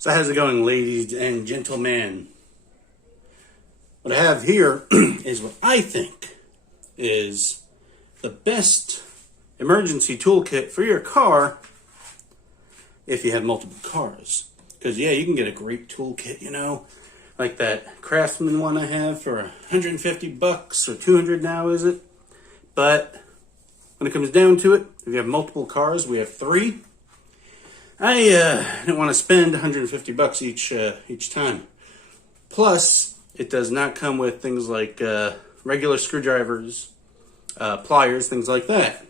So how's it going, ladies and gentlemen? What I have here is what I think is the best emergency toolkit for your car if you have multiple cars. Because yeah, you can get a great toolkit, you know, like that Craftsman one I have for 150 bucks or 200 now, is it? But when it comes down to it, if you have multiple cars, we have 3. I don't want to spend 150 bucks each time. Plus, it does not come with things like regular screwdrivers, pliers, things like that.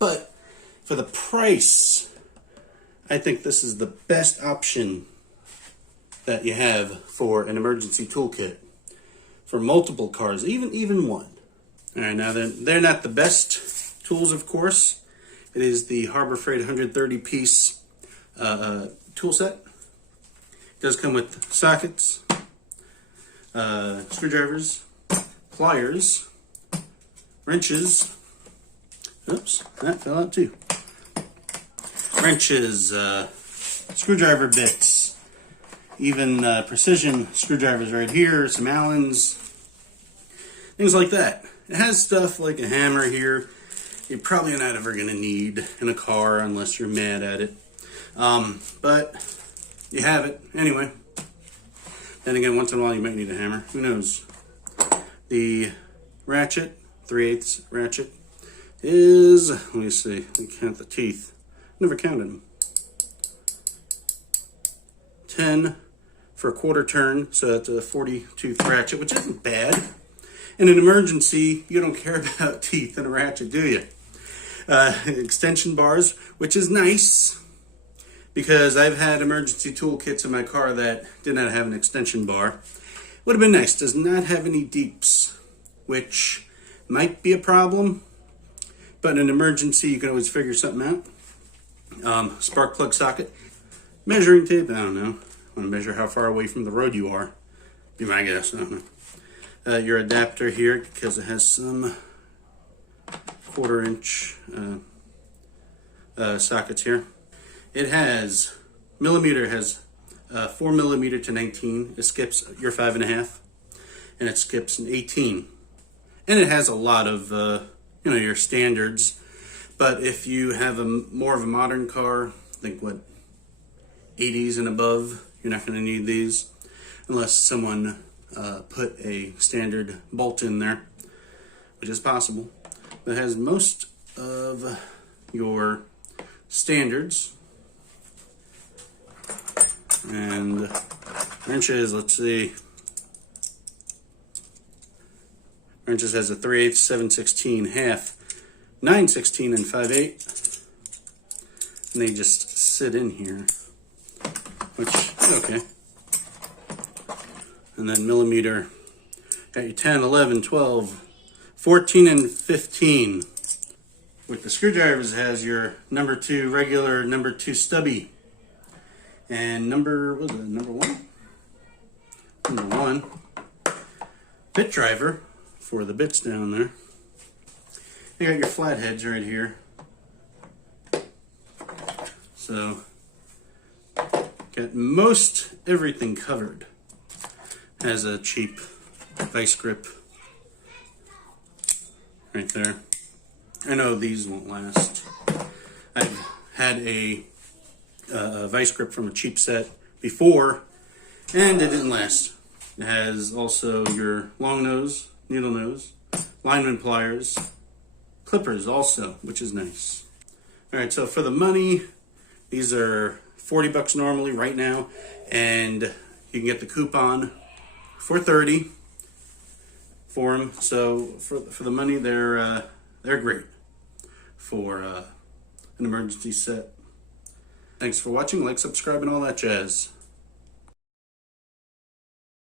But for the price, I think this is the best option that you have for an emergency toolkit for multiple cars, even one. All right, now they're not the best tools, of course. It is the Harbor Freight 130-piece tool set. It does come with sockets, screwdrivers, pliers, wrenches. Oops, that fell out too. Wrenches, screwdriver bits, even precision screwdrivers right here, some Allens, things like that. It has stuff like a hammer here you're probably not ever going to need in a car unless you're mad at it. But you have it anyway. Then again, once in a while you might need a hammer. Who knows? The Ratchet, 3/8 Ratchet, is, let me see, I count the teeth. Never counted them. 10 for a quarter turn, so that's a 40-tooth ratchet, which isn't bad. In an emergency, you don't care about teeth in a ratchet, do you? Extension bars, which is nice, because I've had emergency toolkits in my car that did not have an extension bar. Would have been nice. Does not have any deeps, which might be a problem, but in an emergency you can always figure something out. Spark plug socket, measuring tape, I don't know. I want to measure how far away from the road you are. Be my guess, I don't know. Your adapter here, because it has some 1/4-inch sockets here. It has millimeter, has 4 millimeter to 19. It skips your 5.5, and it skips an 18. And it has a lot of your standards. But if you have more of a modern car, I think what 80s and above, you're not going to need these unless someone put a standard bolt in there, which is possible. But it has most of your standards. And wrenches, let's see. Wrenches has a 3/8, 7/16, half, 9/16, and 5/8. And they just sit in here, which is okay. And then millimeter, got your 10, 11, 12, 14, and 15. With the screwdrivers, it has your number 2 regular, number 2 stubby, and number 1? Number 1 bit driver for the bits down there. You got your flatheads right here. So, got most everything covered. Has a cheap vice grip right there. I know these won't last. I've had a vice grip from a cheap set before, and it didn't last. It has also your long nose, needle nose, Linemen pliers, clippers also, which is nice. Alright, so for the money, these are 40 bucks normally right now, and you can get the coupon for 30 for them. So for the money, they're great for an emergency set. Thanks for watching. Like, subscribe, and all that jazz.